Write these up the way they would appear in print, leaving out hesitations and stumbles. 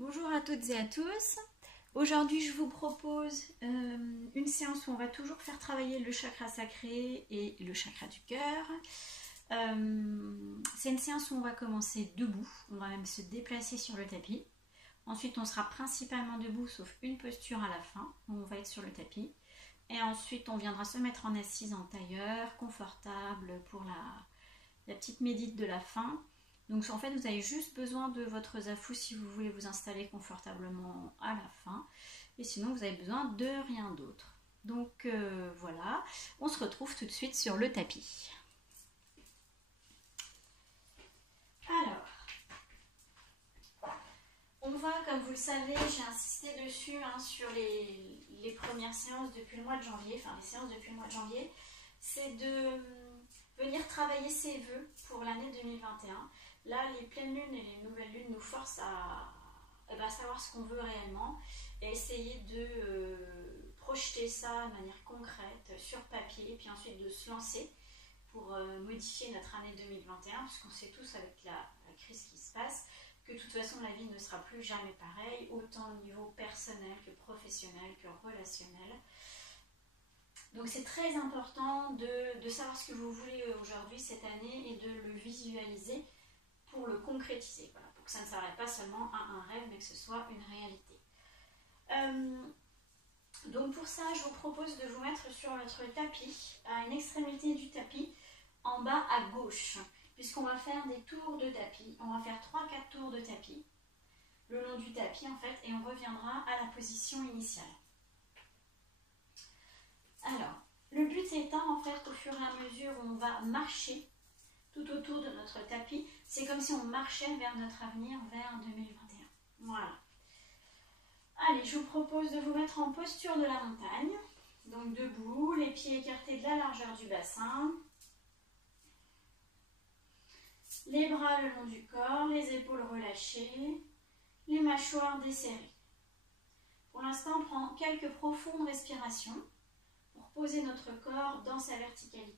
Bonjour à toutes et à tous. Aujourd'hui, je vous propose une séance où on va toujours faire travailler le chakra sacré et le chakra du cœur. C'est une séance où on va commencer debout. On va même se déplacer sur le tapis. Ensuite, on sera principalement debout, sauf une posture à la fin, où on va être sur le tapis. Et ensuite, on viendra se mettre en assise en tailleur, confortable pour la petite médite de la fin. Donc en fait, vous avez juste besoin de votre zafou si vous voulez vous installer confortablement à la fin. Et sinon, vous avez besoin de rien d'autre. Donc voilà, on se retrouve tout de suite sur le tapis. Alors, on va, comme vous le savez, j'ai insisté dessus sur les premières séances depuis le mois de janvier, enfin les séances depuis le mois de janvier, c'est de venir travailler ses vœux pour l'année 2021. Là, les pleines lunes et les nouvelles lunes nous forcent à savoir ce qu'on veut réellement et essayer de projeter ça de manière concrète sur papier et puis ensuite de se lancer pour modifier notre année 2021 parce qu'on sait tous avec la crise qui se passe que de toute façon la vie ne sera plus jamais pareille, autant au niveau personnel que professionnel que relationnel. Donc c'est très important de savoir ce que vous voulez aujourd'hui, cette année, et de le visualiser pour le concrétiser, voilà, pour que ça ne s'arrête pas seulement à un rêve, mais que ce soit une réalité. Donc pour ça, je vous propose de vous mettre sur notre tapis, à une extrémité du tapis, en bas à gauche, puisqu'on va faire des tours de tapis. On va faire 3-4 tours de tapis, le long du tapis en fait, et on reviendra à la position initiale. Alors, le but étant en fait, au fur et à mesure où on va marcher tout autour de notre tapis, c'est comme si on marchait vers notre avenir, vers 2021. Voilà. Allez, je vous propose de vous mettre en posture de la montagne. Donc debout, les pieds écartés de la largeur du bassin. Les bras le long du corps, les épaules relâchées, les mâchoires desserrées. Pour l'instant, on prend quelques profondes respirations pour poser notre corps dans sa verticalité.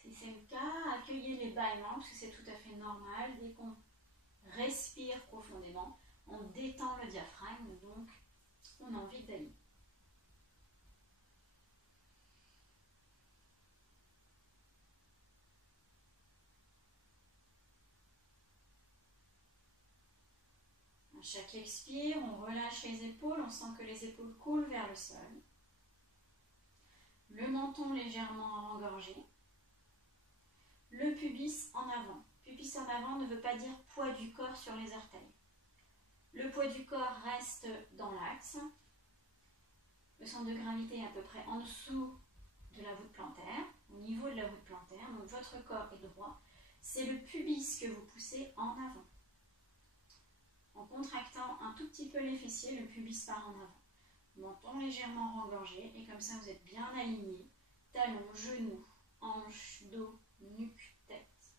Si c'est le cas, accueillez les bâillements, parce que c'est tout à fait normal. Dès qu'on respire profondément, on détend le diaphragme, donc on a envie d'aller. À chaque expire, on relâche les épaules, on sent que les épaules coulent vers le sol. Le menton légèrement engorgé. Le pubis en avant. Pubis en avant ne veut pas dire poids du corps sur les orteils. Le poids du corps reste dans l'axe. Le centre de gravité est à peu près en dessous de la voûte plantaire, au niveau de la voûte plantaire. Donc votre corps est droit. C'est le pubis que vous poussez en avant. En contractant un tout petit peu les fessiers, le pubis part en avant. Menton légèrement rengorgé et comme ça vous êtes bien aligné. Talons, genoux, hanches, dos, nuque, tête.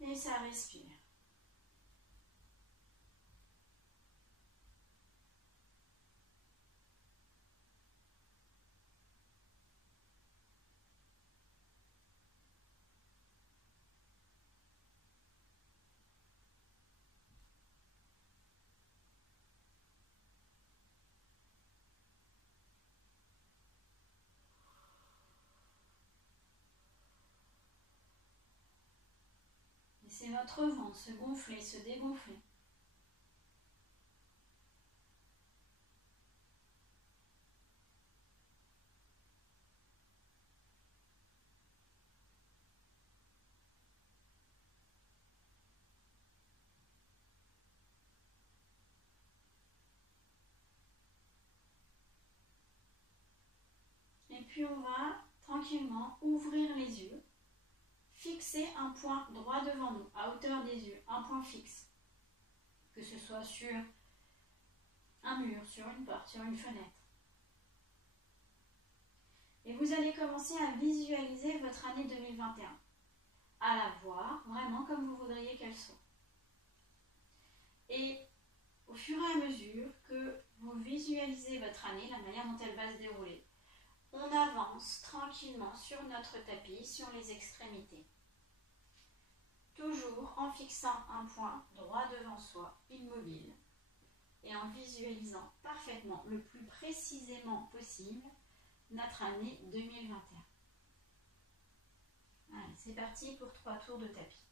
Et ça respire. Laissez votre ventre se gonfler, se dégonfler. Et puis on va tranquillement ouvrir les yeux. Fixer un point droit devant nous, à hauteur des yeux, un point fixe. Que ce soit sur un mur, sur une porte, sur une fenêtre. Et vous allez commencer à visualiser votre année 2021. À la voir vraiment comme vous voudriez qu'elle soit. Et au fur et à mesure que visualisez votre année, la manière dont elle va se dérouler. On avance tranquillement sur notre tapis, sur les extrémités. Toujours en fixant un point droit devant soi, immobile, et en visualisant parfaitement, le plus précisément possible, notre année 2021. Allez, c'est parti pour 3 tours de tapis.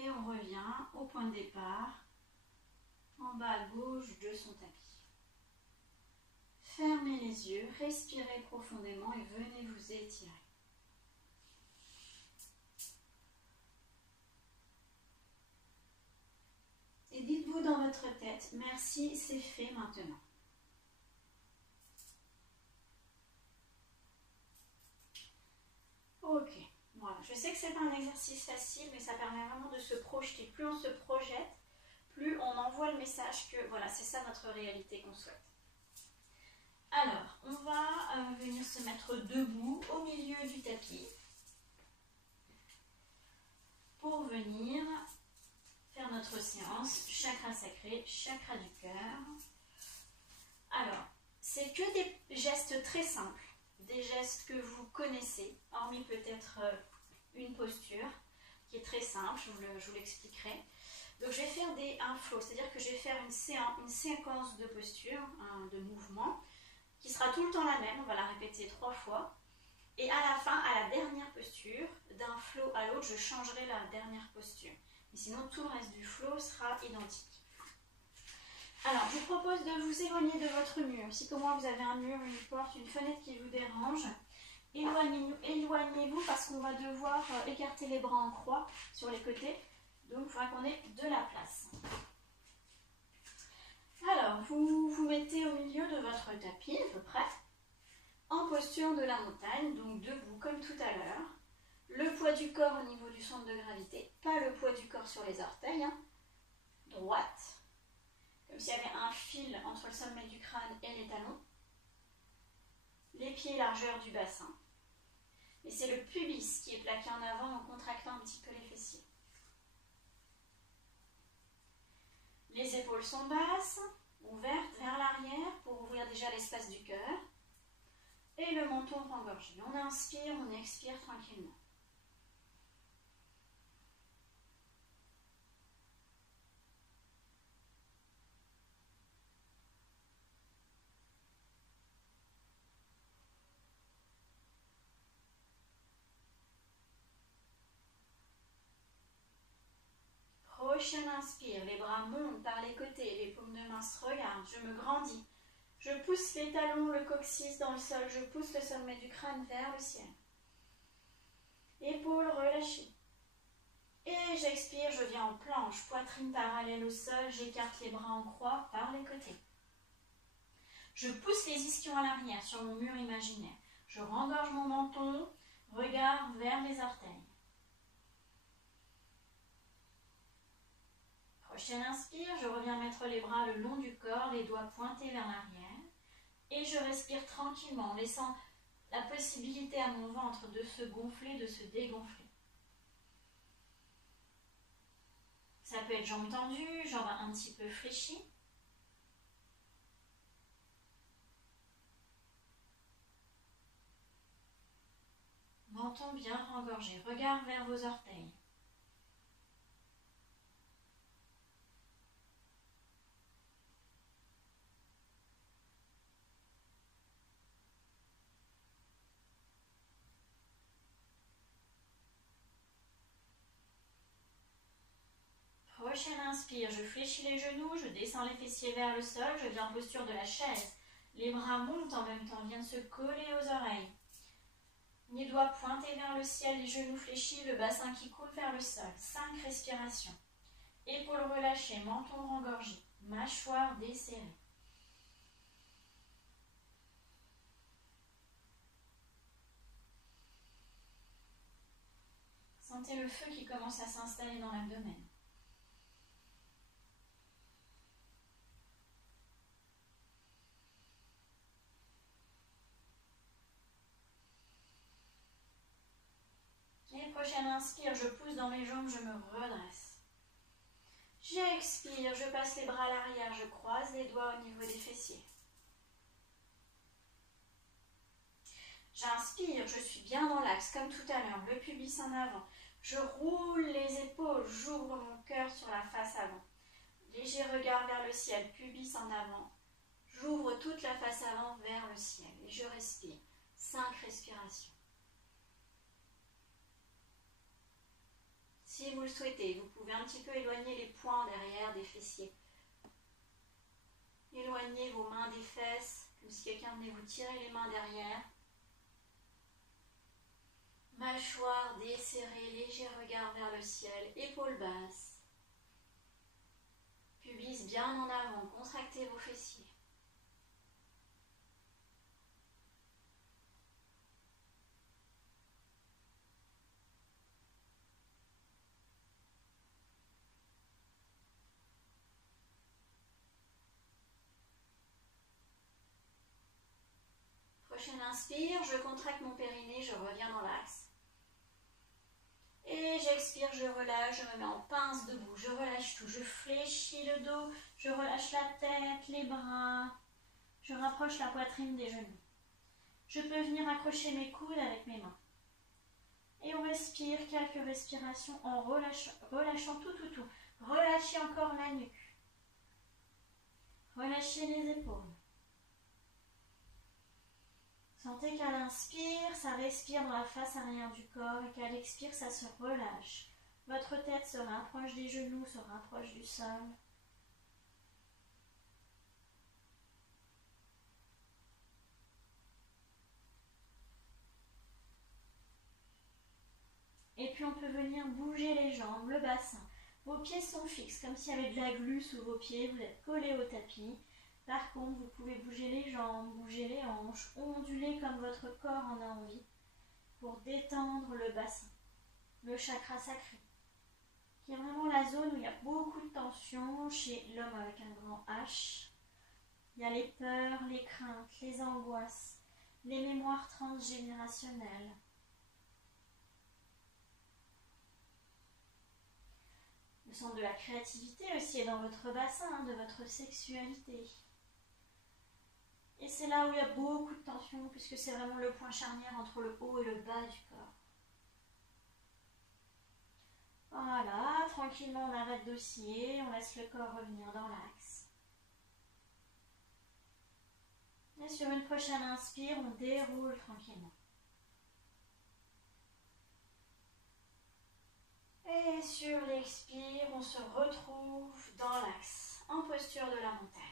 Et on revient au point de départ, en bas à gauche de son tapis. Fermez les yeux, respirez profondément et venez vous étirer. Et dites-vous dans votre tête, merci, c'est fait maintenant. Ok, voilà. Je sais que c'est pas un exercice facile, mais ça permet vraiment de se projeter. Plus on se projette, plus on envoie le message que voilà, c'est ça notre réalité qu'on souhaite. Alors, on va venir se mettre debout au milieu du tapis pour venir faire notre séance chakra sacré, chakra du cœur. Alors, c'est que des gestes très simples, des gestes que vous connaissez, hormis peut-être une posture qui est très simple, je vous l'expliquerai. Donc je vais faire un flow, c'est-à-dire que je vais faire une séquence de postures, de mouvements, qui sera tout le temps la même, on va la répéter 3 fois. Et à la fin, à la dernière posture, d'un flow à l'autre, je changerai la dernière posture. Et sinon, tout le reste du flow sera identique. Alors, je vous propose de vous éloigner de votre mur. Si comme moi, vous avez un mur, une porte, une fenêtre qui vous dérange, éloignez-vous parce qu'on va devoir écarter les bras en croix sur les côtés. Donc, il faudra qu'on ait de la place. Alors, vous vous mettez au milieu de votre tapis, à peu près, en posture de la montagne, donc debout comme tout à l'heure. Le poids du corps au niveau du centre de gravité, pas le poids du corps sur les orteils, hein. Droite, comme s'il y avait un fil entre le sommet du crâne et les talons. Les pieds largeur du bassin. Et c'est le pubis qui est plaqué en avant en contractant un petit peu les fessiers. Les épaules sont basses, ouvertes vers l'arrière pour ouvrir déjà l'espace du cœur. Et le menton rengorgé. On inspire, on expire tranquillement. Prochaine inspire, les bras montent par les côtés, les paumes de main se regardent, je me grandis. Je pousse les talons, le coccyx dans le sol, je pousse le sommet du crâne vers le ciel. Épaules relâchées. Et j'expire, je viens en planche, poitrine parallèle au sol, j'écarte les bras en croix par les côtés. Je pousse les ischions à l'arrière sur mon mur imaginaire. Je rengorge mon menton, regard vers les orteils. Prochaine inspire, je reviens mettre les bras le long du corps, les doigts pointés vers l'arrière. Et je respire tranquillement, en laissant la possibilité à mon ventre de se gonfler, de se dégonfler. Ça peut être jambes tendues, jambes un petit peu fléchies. Menton bien rengorgé, regard vers vos orteils. Prochaine inspire, je fléchis les genoux, je descends les fessiers vers le sol, je viens en posture de la chaise. Les bras montent en même temps, viennent se coller aux oreilles. Les doigts pointés vers le ciel, les genoux fléchis, le bassin qui coule vers le sol. 5 respirations. Épaules relâchées, menton rengorgé, mâchoire desserrée. Sentez le feu qui commence à s'installer dans l'abdomen. Et prochaine inspire, je pousse dans mes jambes, je me redresse. J'expire, je passe les bras à l'arrière, je croise les doigts au niveau des fessiers. J'inspire, je suis bien dans l'axe, comme tout à l'heure, le pubis en avant. Je roule les épaules, j'ouvre mon cœur sur la face avant. Léger regard vers le ciel, pubis en avant. J'ouvre toute la face avant vers le ciel et je respire. 5 respirations. Si vous le souhaitez, vous pouvez un petit peu éloigner les poings derrière des fessiers. Éloignez vos mains des fesses, comme si quelqu'un venait vous tirer les mains derrière. Mâchoire desserrée, léger regard vers le ciel, épaules basses. Pubis bien en avant, contractez vos fessiers. Prochaine inspire, je contracte mon périnée, je reviens dans l'axe. Et j'expire, je relâche, je me mets en pince debout, je relâche tout, je fléchis le dos, je relâche la tête, les bras, je rapproche la poitrine des genoux. Je peux venir accrocher mes coudes avec mes mains. Et on respire quelques respirations en relâchant tout. Relâchez encore la nuque. Relâchez les épaules. Sentez qu'à l'inspire, ça respire dans la face arrière du corps et qu'à l'expire, ça se relâche. Votre tête se rapproche des genoux, se rapproche du sol. Et puis on peut venir bouger les jambes, le bassin. Vos pieds sont fixes, comme s'il y avait de la glu sous vos pieds, vous êtes collés au tapis. Par contre, vous pouvez bouger les jambes, bouger les hanches, onduler comme votre corps en a envie pour détendre le bassin, le chakra sacré, qui est vraiment la zone où il y a beaucoup de tension chez l'homme avec un grand H. Il y a les peurs, les craintes, les angoisses, les mémoires transgénérationnelles. Le centre de la créativité aussi est dans votre bassin, de votre sexualité. Et c'est là où il y a beaucoup de tension, puisque c'est vraiment le point charnière entre le haut et le bas du corps. Voilà, tranquillement on arrête d'osciller, on laisse le corps revenir dans l'axe. Et sur une prochaine inspire, on déroule tranquillement. Et sur l'expire, on se retrouve dans l'axe, en posture de la montagne.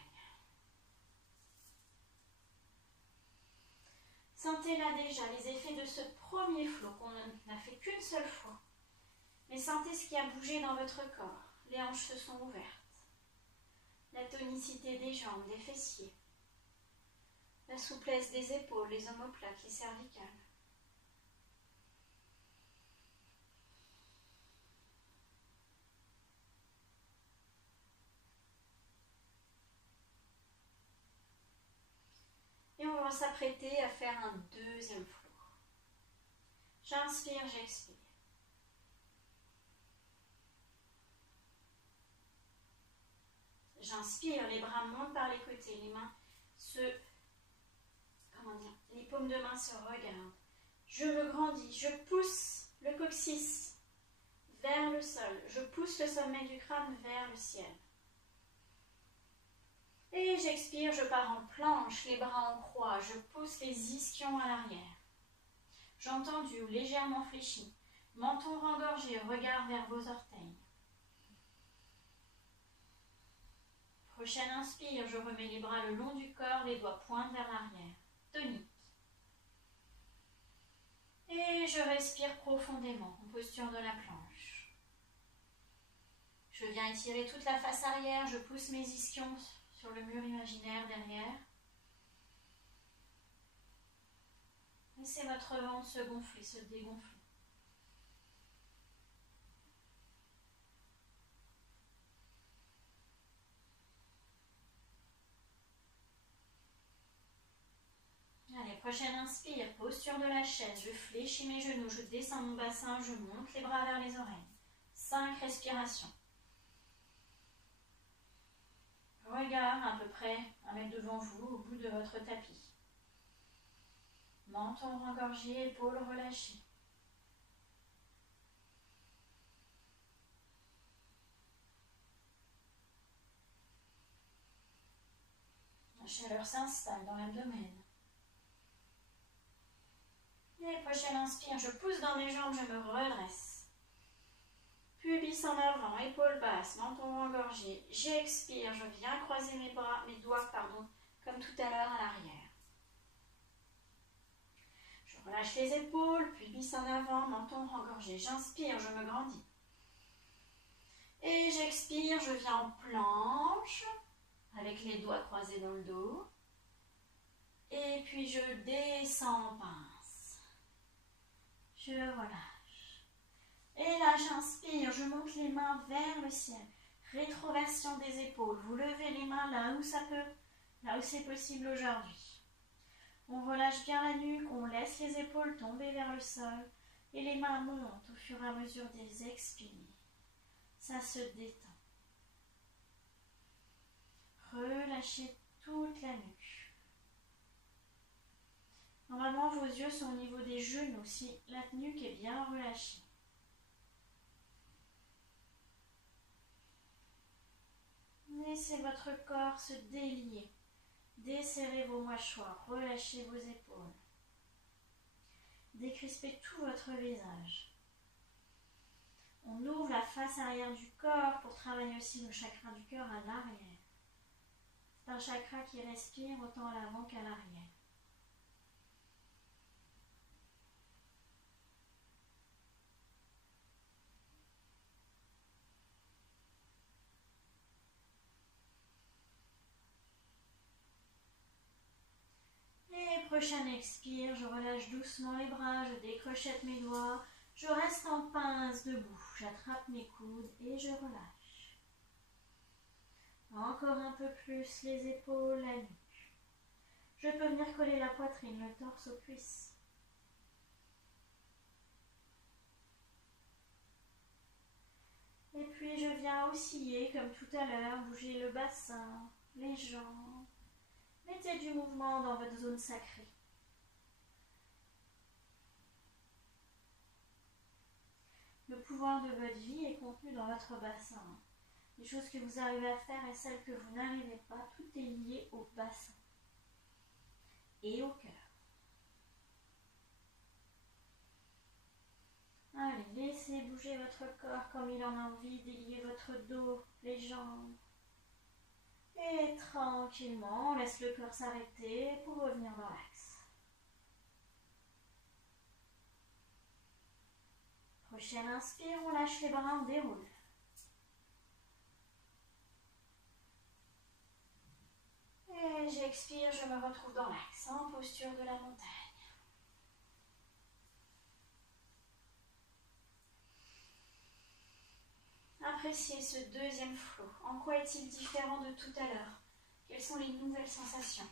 Sentez là déjà les effets de ce premier flot qu'on n'a fait qu'une seule fois. Mais sentez ce qui a bougé dans votre corps. Les hanches se sont ouvertes. La tonicité des jambes, des fessiers. La souplesse des épaules, les omoplates, les cervicales. Et on va s'apprêter à faire un deuxième flot. J'inspire, j'expire. J'inspire, les bras montent par les côtés, les mains les paumes de main se regardent. Je me grandis, je pousse le coccyx vers le sol, je pousse le sommet du crâne vers le ciel. Et j'expire, je pars en planche, les bras en croix, je pousse les ischions à l'arrière. Jambes tendues ou légèrement fléchies, menton rengorgé, regard vers vos orteils. Prochaine inspire, je remets les bras le long du corps, les doigts pointent vers l'arrière. Tonique. Et je respire profondément en posture de la planche. Je viens étirer toute la face arrière, je pousse mes ischions sur le mur imaginaire derrière. Laissez votre ventre se gonfler, se dégonfler. Allez, prochaine inspire, posture de la chaise, je fléchis mes genoux, je descends mon bassin, je monte les bras vers les oreilles. 5 respirations. Regard à peu près 1 mètre devant vous, au bout de votre tapis. Menton rengorgé, épaules relâchées. La chaleur s'installe dans l'abdomen. Et prochaine inspire, je pousse dans mes jambes, je me redresse. Pubis en avant, épaules basses, menton engorgé. J'expire, je viens croiser mes doigts, comme tout à l'heure à l'arrière. Je relâche les épaules, pubis en avant, menton engorgé. J'inspire, je me grandis. Et j'expire, je viens en planche, avec les doigts croisés dans le dos. Et puis je descends en pince. Je relâche. Et là, j'inspire, je monte les mains vers le ciel. Rétroversion des épaules. Vous levez les mains là où c'est possible aujourd'hui. On relâche bien la nuque, on laisse les épaules tomber vers le sol. Et les mains montent au fur et à mesure des expires. Ça se détend. Relâchez toute la nuque. Normalement, vos yeux sont au niveau des genoux si la nuque est bien relâchée. Laissez votre corps se délier. Desserrez vos mâchoires, relâchez vos épaules. Décrispez tout votre visage. On ouvre la face arrière du corps pour travailler aussi le chakra du cœur à l'arrière. C'est un chakra qui respire autant à l'avant qu'à l'arrière. Et prochaine expire, je relâche doucement les bras, je décrochette mes doigts, je reste en pince debout, j'attrape mes coudes et je relâche. Encore un peu plus les épaules, la nuque. Je peux venir coller la poitrine, le torse aux cuisses. Et puis je viens osciller comme tout à l'heure, bouger le bassin, les jambes. Mettez du mouvement dans votre zone sacrée. Le pouvoir de votre vie est contenu dans votre bassin. Les choses que vous arrivez à faire et celles que vous n'arrivez pas, tout est lié au bassin et au cœur. Allez, laissez bouger votre corps comme il en a envie, déliez votre dos, les jambes. Et tranquillement, on laisse le cœur s'arrêter pour revenir dans l'axe. Prochaine inspire, on lâche les bras, on déroule. Et j'expire, je me retrouve dans l'axe, en posture de la montagne. Appréciez ce deuxième flot. En quoi est-il différent de tout à l'heure? Quelles sont les nouvelles sensations?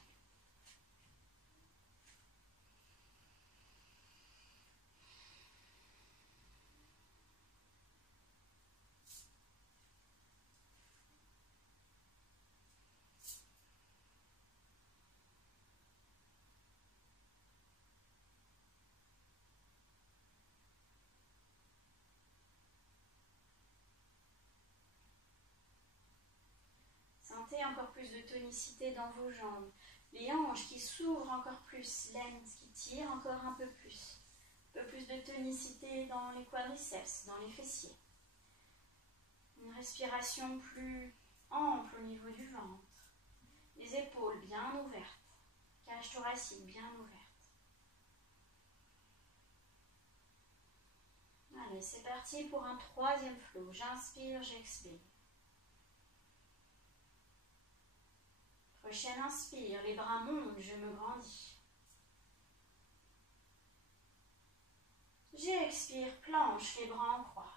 Sentez encore plus de tonicité dans vos jambes. Les hanches qui s'ouvrent encore plus, l'aine qui tire encore un peu plus. Un peu plus de tonicité dans les quadriceps, dans les fessiers. Une respiration plus ample au niveau du ventre. Les épaules bien ouvertes. Cage thoracique bien ouverte. Allez, c'est parti pour un troisième flot. J'inspire, j'expire. Prochaine inspire, les bras montent, je me grandis. J'expire, planche, les bras en croix.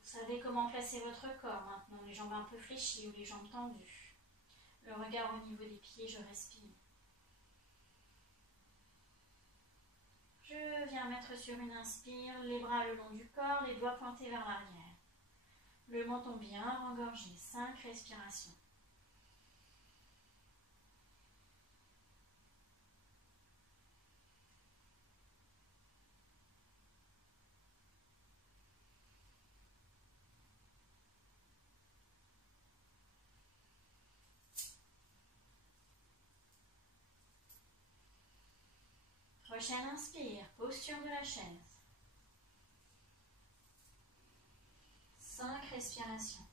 Vous savez comment placer votre corps maintenant, les jambes un peu fléchies ou les jambes tendues. Le regard au niveau des pieds, je respire. Je viens mettre sur une inspire, les bras le long du corps, les doigts pointés vers l'arrière. Le menton bien engorgé, 5 respirations. Prochaine inspire, posture de la chaise. 5 respirations.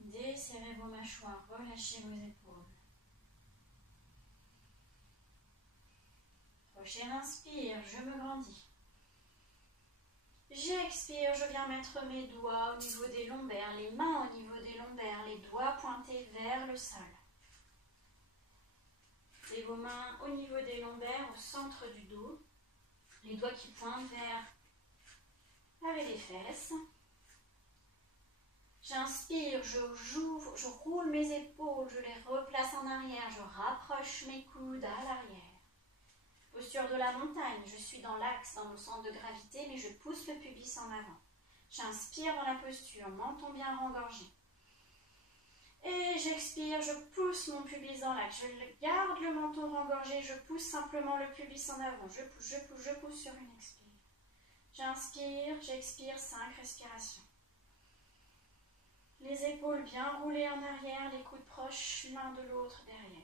Desserrez vos mâchoires, relâchez vos épaules. Prochaine inspire, je me grandis. J'expire, je viens mettre mes doigts au niveau des lombaires, les mains au niveau des lombaires, les doigts pointés vers le sol. Et vos mains au niveau des lombaires, au centre du dos. Les doigts qui pointent vers les fesses. J'inspire, je roule mes épaules, je les replace en arrière, je rapproche mes coudes à l'arrière. Posture de la montagne, je suis dans l'axe, dans mon centre de gravité, mais je pousse le pubis en avant. J'inspire dans la posture, menton bien rengorgé. Et j'expire, je pousse mon pubis dans l'axe. Je garde le menton rengorgé, je pousse simplement le pubis en avant. Je pousse sur une expire. J'inspire, j'expire, 5 respirations. Les épaules bien roulées en arrière, les coudes proches l'un de l'autre derrière.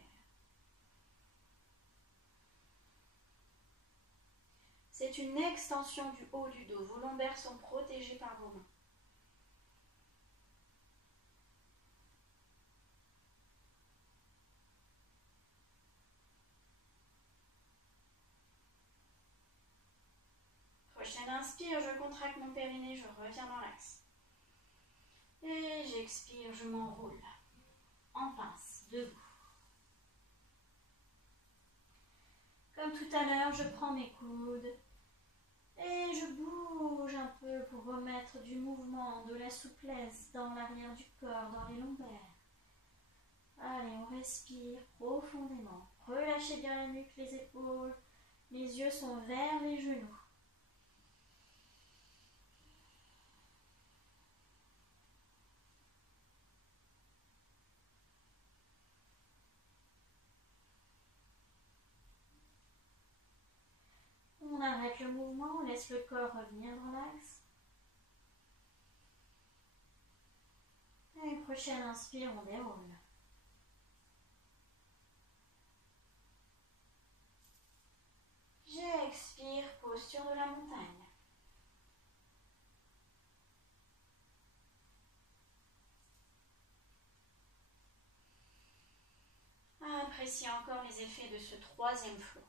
C'est une extension du haut du dos. Vos lombaires sont protégés par vos mains. Prochaine inspire, je contracte mon périnée, je reviens dans l'axe. Et j'expire, je m'enroule. En pince, debout. Comme tout à l'heure, je prends mes coudes et je bouge un peu pour remettre du mouvement, de la souplesse dans l'arrière du corps, dans les lombaires. Allez, on respire profondément. Relâchez bien la nuque, les épaules. Les yeux sont vers les genoux. On arrête le mouvement, on laisse le corps revenir dans l'axe. Et prochaine inspire, on déroule. J'expire, posture de la montagne. Appréciez encore les effets de ce troisième flot.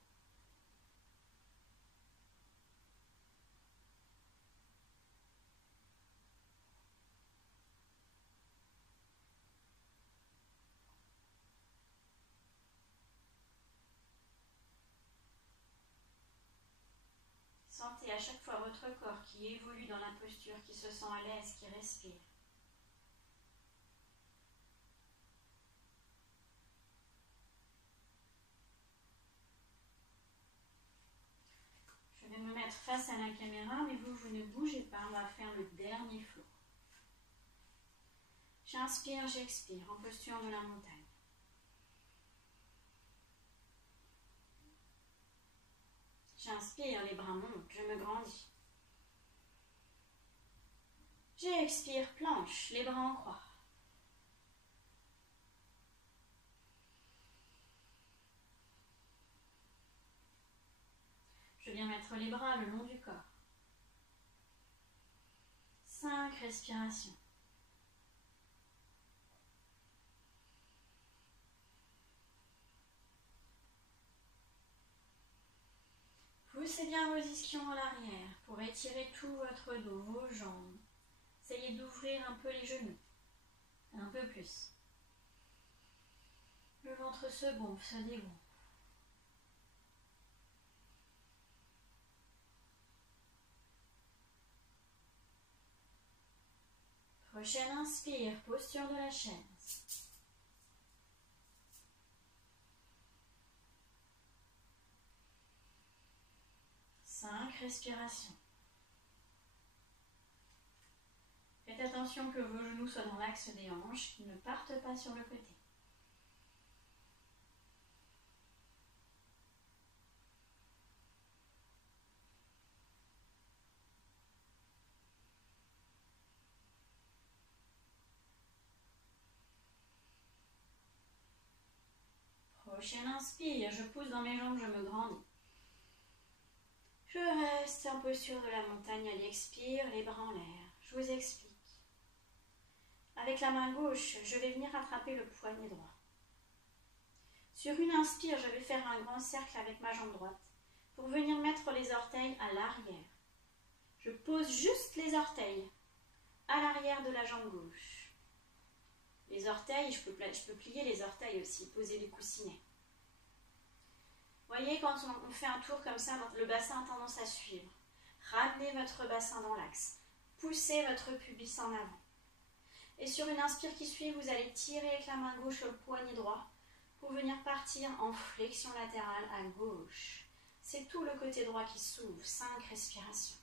Sentez à chaque fois votre corps qui évolue dans la posture, qui se sent à l'aise, qui respire. Je vais me mettre face à la caméra, mais vous ne bougez pas, on va faire le dernier flot. J'inspire, j'expire en posture de la montagne. J'inspire, les bras montent, je me grandis. J'expire, planche, les bras en croix. Je viens mettre les bras le long du corps. 5 respirations. Poussez bien vos ischions à l'arrière pour étirer tout votre dos, vos jambes. Essayez d'ouvrir un peu les genoux. Un peu plus. Le ventre se gonfle, se dégonfle. Prochaine inspire, posture de la chaise. 5 respirations. Faites attention que vos genoux soient dans l'axe des hanches, qu'ils ne partent pas sur le côté. Prochaine inspire, je pousse dans mes jambes, je me grandis. Je reste en posture de la montagne, elle expire, les bras en l'air. Je vous explique. Avec la main gauche, je vais venir attraper le poignet droit. Sur une inspire, je vais faire un grand cercle avec ma jambe droite pour venir mettre les orteils à l'arrière. Je pose juste les orteils à l'arrière de la jambe gauche. Les orteils, je peux plier les orteils aussi, poser les coussinets. Voyez, quand on fait un tour comme ça, le bassin a tendance à suivre. Ramenez votre bassin dans l'axe. Poussez votre pubis en avant. Et sur une inspire qui suit, vous allez tirer avec la main gauche le poignet droit pour venir partir en flexion latérale à gauche. C'est tout le côté droit qui s'ouvre. 5 respirations.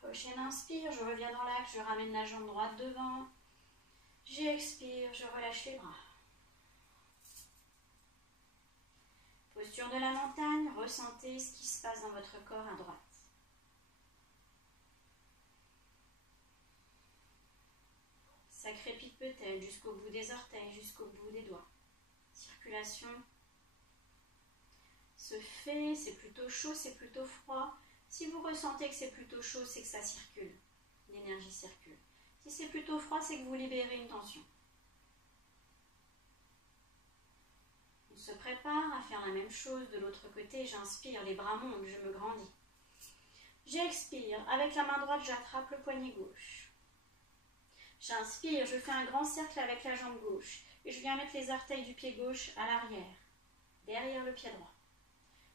Prochaine inspire, je reviens dans l'axe, je ramène la jambe droite devant. J'expire, je relâche les bras. Posture de la montagne, ressentez ce qui se passe dans votre corps à droite. Ça crépite peut-être jusqu'au bout des orteils, jusqu'au bout des doigts. Circulation se fait, c'est plutôt chaud, c'est plutôt froid. Si vous ressentez que c'est plutôt chaud, c'est que ça circule. L'énergie circule. Si c'est plutôt froid, c'est que vous libérez une tension. On se prépare à faire la même chose de l'autre côté. J'inspire, les bras montent, je me grandis. J'expire, avec la main droite, j'attrape le poignet gauche. J'inspire, je fais un grand cercle avec la jambe gauche. Et je viens mettre les orteils du pied gauche à l'arrière, derrière le pied droit.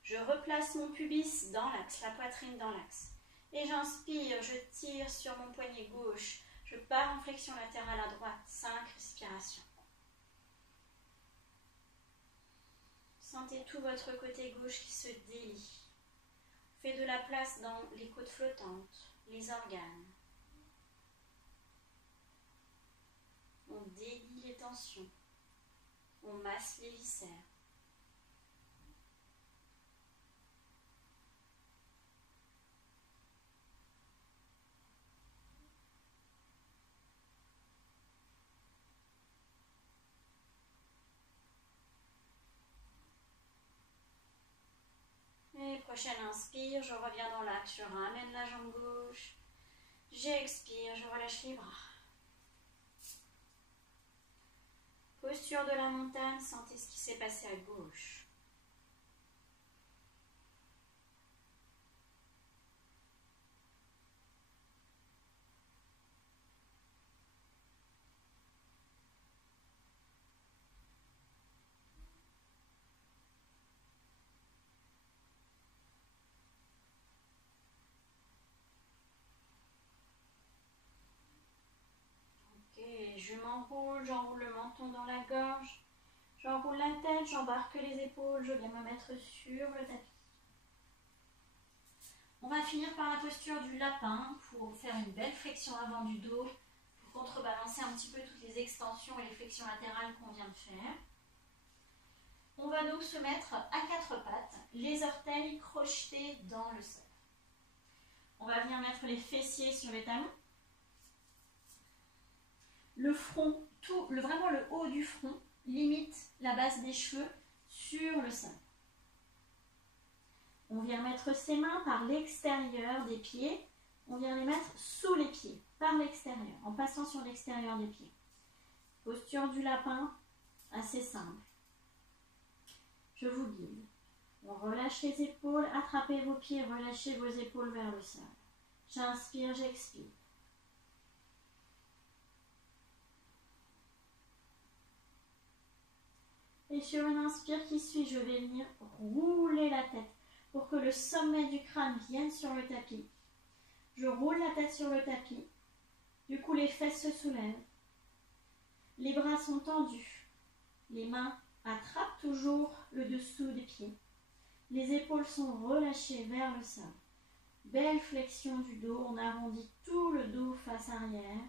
Je replace mon pubis dans l'axe, la poitrine dans l'axe. Et j'inspire, je tire sur mon poignet gauche. Je pars en flexion latérale à droite. 5 respirations. Sentez tout votre côté gauche qui se délie. Faites de la place dans les côtes flottantes, les organes. On délie les tensions. On masse les viscères. Et prochaine inspire, je reviens dans l'axe, je ramène la jambe gauche. J'expire, je relâche les bras. Posture de la montagne, sentez ce qui s'est passé à gauche. Je m'enroule, j'enroule le menton dans la gorge, j'enroule la tête, j'embarque les épaules, je viens me mettre sur le tapis. On va finir par la posture du lapin pour faire une belle flexion avant du dos, pour contrebalancer un petit peu toutes les extensions et les flexions latérales qu'on vient de faire. On va donc se mettre à quatre pattes, les orteils crochetés dans le sol. On va venir mettre les fessiers sur les talons. Le front, vraiment le haut du front, limite la base des cheveux sur le sol. On vient mettre ses mains par l'extérieur des pieds. On vient les mettre sous les pieds, par l'extérieur, en passant sur l'extérieur des pieds. Posture du lapin, assez simple. Je vous guide. On relâche les épaules, attrapez vos pieds, relâchez vos épaules vers le sol. J'inspire, j'expire. Et sur une inspire qui suit, je vais venir rouler la tête pour que le sommet du crâne vienne sur le tapis. Je roule la tête sur le tapis. Du coup, les fesses se soulèvent. Les bras sont tendus. Les mains attrapent toujours le dessous des pieds. Les épaules sont relâchées vers le sol. Belle flexion du dos. On arrondit tout le dos face arrière.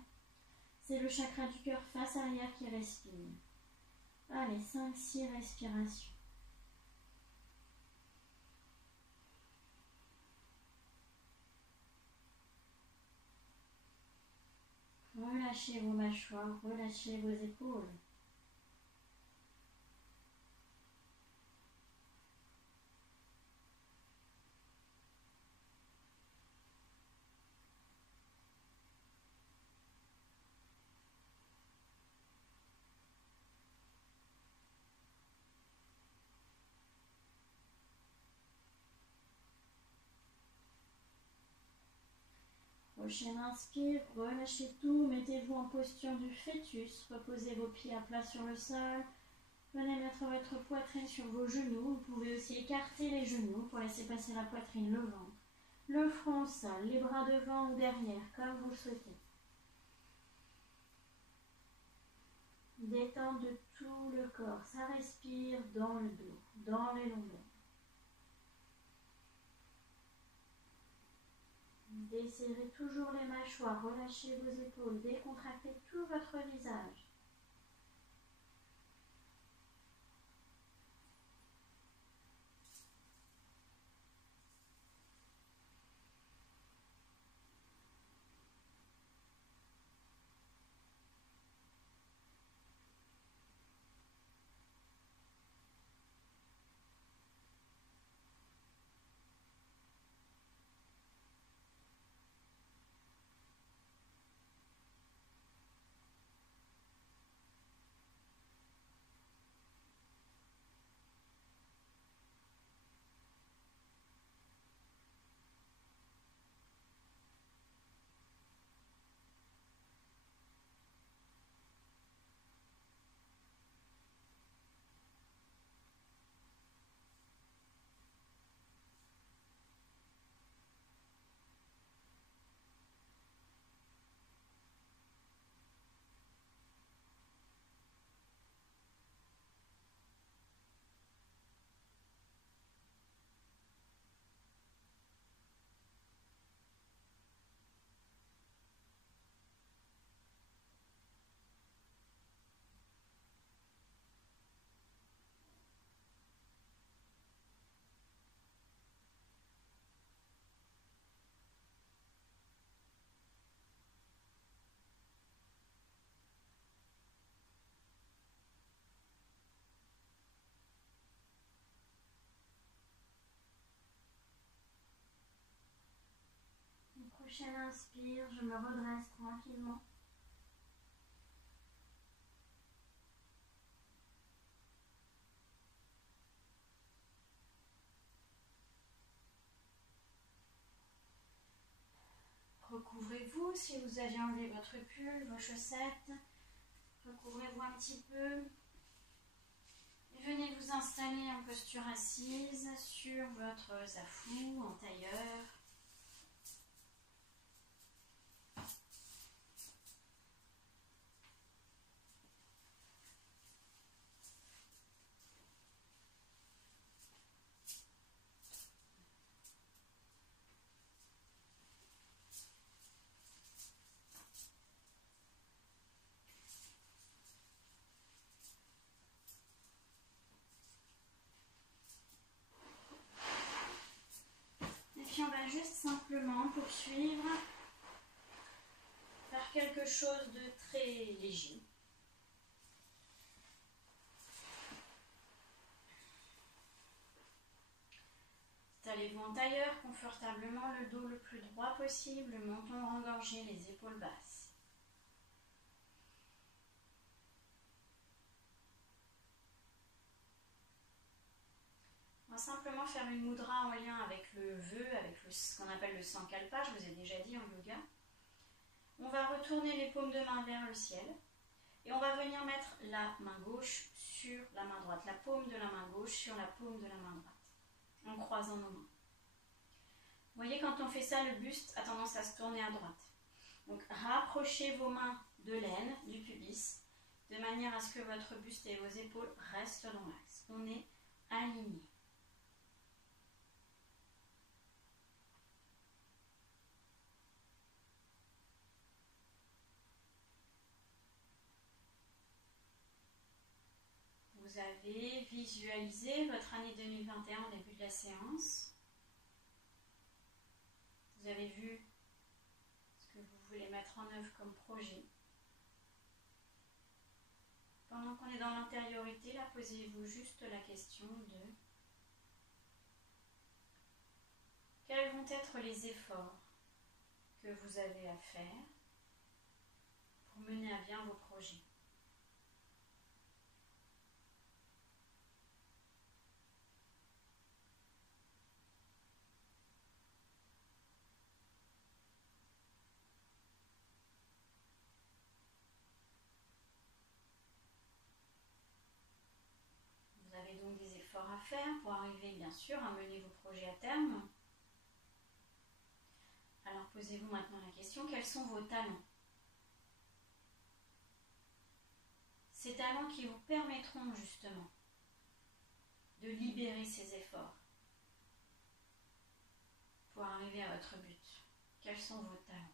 C'est le chakra du cœur face arrière qui respire. Allez, 5-6 respirations. Relâchez vos mâchoires, relâchez vos épaules. Prochaine inspire, relâchez tout, mettez-vous en posture du fœtus, reposez vos pieds à plat sur le sol, venez mettre votre poitrine sur vos genoux, vous pouvez aussi écarter les genoux pour laisser passer la poitrine, le ventre, le front au sol, les bras devant ou derrière, comme vous le souhaitez. Détente de tout le corps, ça respire dans le dos, dans les longueurs. Desserrez toujours les mâchoires, relâchez vos épaules, décontractez tout votre visage. prochaine inspire, je me redresse tranquillement. Recouvrez-vous si vous avez enlevé votre pull, vos chaussettes. Recouvrez-vous un petit peu. Et venez vous installer en posture assise sur votre zafou en tailleur. Puis on va juste simplement poursuivre par quelque chose de très léger. Installez-vous en tailleur confortablement, le dos le plus droit possible, le menton engorgé, les épaules basses. On va simplement faire une mudra en lien avec le vœu, avec ce qu'on appelle le sankalpa, je vous ai déjà dit en yoga. On va retourner les paumes de main vers le ciel et on va venir mettre la main gauche sur la main droite, la paume de la main gauche sur la paume de la main droite, en croisant nos mains. Vous voyez, quand on fait ça, le buste a tendance à se tourner à droite. Donc rapprochez vos mains de l'aine, du pubis, de manière à ce que votre buste et vos épaules restent dans l'axe. On est aligné. Vous avez visualisé votre année 2021 au début de la séance. Vous avez vu ce que vous voulez mettre en œuvre comme projet. Pendant qu'on est dans l'intériorité, là, posez-vous juste la question de quels vont être les efforts que vous avez à faire pour mener à bien vos projets. Vous avez donc des efforts à faire pour arriver bien sûr à mener vos projets à terme. Alors posez-vous maintenant la question, quels sont vos talents? Ces talents qui vous permettront justement de libérer ces efforts pour arriver à votre but. Quels sont vos talents?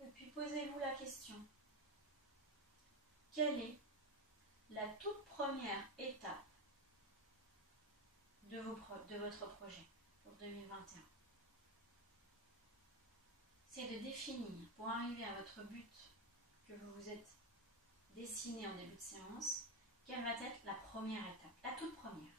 Et puis posez-vous la question, quelle est la toute première étape de votre projet pour 2021? C'est de définir, pour arriver à votre but que vous vous êtes dessiné en début de séance, quelle va être la première étape, la toute première.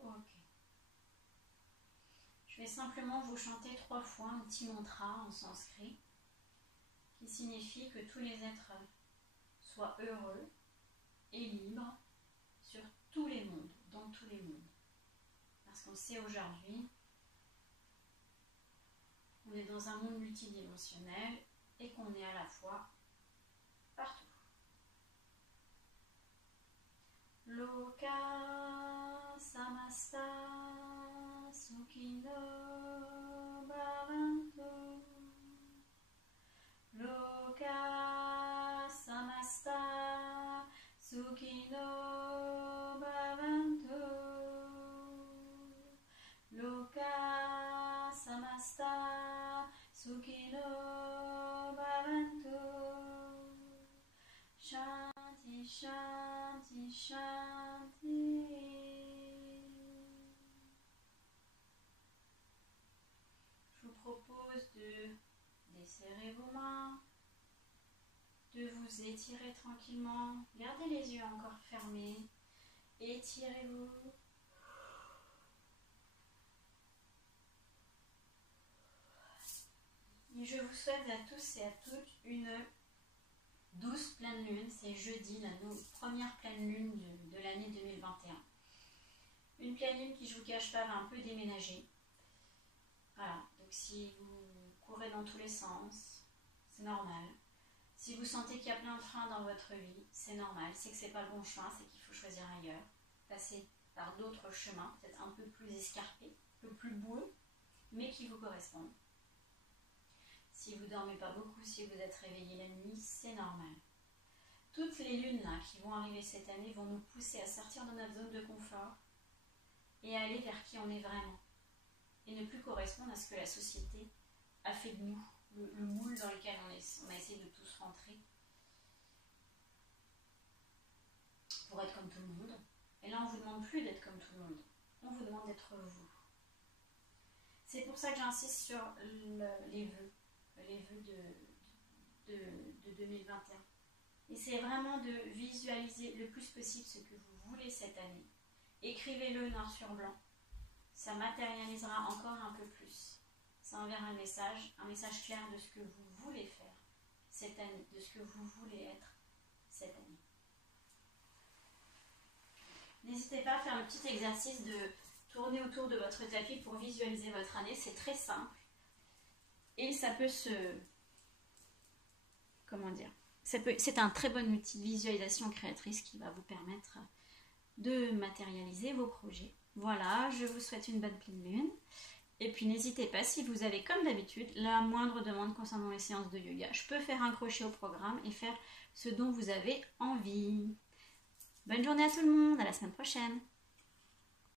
Ok. Je vais simplement vous chanter 3 fois un petit mantra en sanskrit qui qui signifie que tous les êtres soient heureux et libres sur tous les mondes, dans tous les mondes. Parce qu'on sait aujourd'hui, on est dans un monde multidimensionnel et qu'on est à la fois partout. Loka samasta sukhino bhavantu. Loka samasta sukhino bhavantu. Loka samasta sukhino bhavantu. Shanti, shanti, shanti. Je vous propose de desserrer vos mains, de vous étirer tranquillement. Gardez les yeux encore fermés. Étirez-vous. Et je vous souhaite à tous et à toutes une douce pleine lune. C'est jeudi, la première pleine lune de l'année 2021. Une pleine lune qui, je ne vous cache pas, va un peu déménager. Voilà, donc si vous courez dans tous les sens, c'est normal. Si vous sentez qu'il y a plein de freins dans votre vie, c'est normal. C'est que ce n'est pas le bon chemin, c'est qu'il faut choisir ailleurs. Passer par d'autres chemins, peut-être un peu plus escarpés, un peu plus boueux, mais qui vous correspondent. Si vous ne dormez pas beaucoup, si vous êtes réveillé la nuit, c'est normal. Toutes les lunes là, qui vont arriver cette année vont nous pousser à sortir de notre zone de confort et à aller vers qui on est vraiment. Et ne plus correspondre à ce que la société a fait de nous, le moule dans lequel on a essayé de tous rentrer pour être comme tout le monde. Et là, on ne vous demande plus d'être comme tout le monde, on vous demande d'être vous. C'est pour ça que j'insiste sur les vœux de 2021. Et c'est vraiment de visualiser le plus possible ce que vous voulez cette année. Écrivez-le noir sur blanc. Ça matérialisera encore un peu plus. Ça enverra un message clair de ce que vous voulez faire cette année, de ce que vous voulez être cette année. N'hésitez pas à faire le petit exercice de tourner autour de votre tapis pour visualiser votre année. C'est très simple. Et ça peut c'est un très bon outil de visualisation créatrice qui va vous permettre de matérialiser vos projets. Voilà, je vous souhaite une bonne pleine lune. Et puis n'hésitez pas, si vous avez comme d'habitude la moindre demande concernant les séances de yoga, je peux faire un crochet au programme et faire ce dont vous avez envie. Bonne journée à tout le monde, à la semaine prochaine.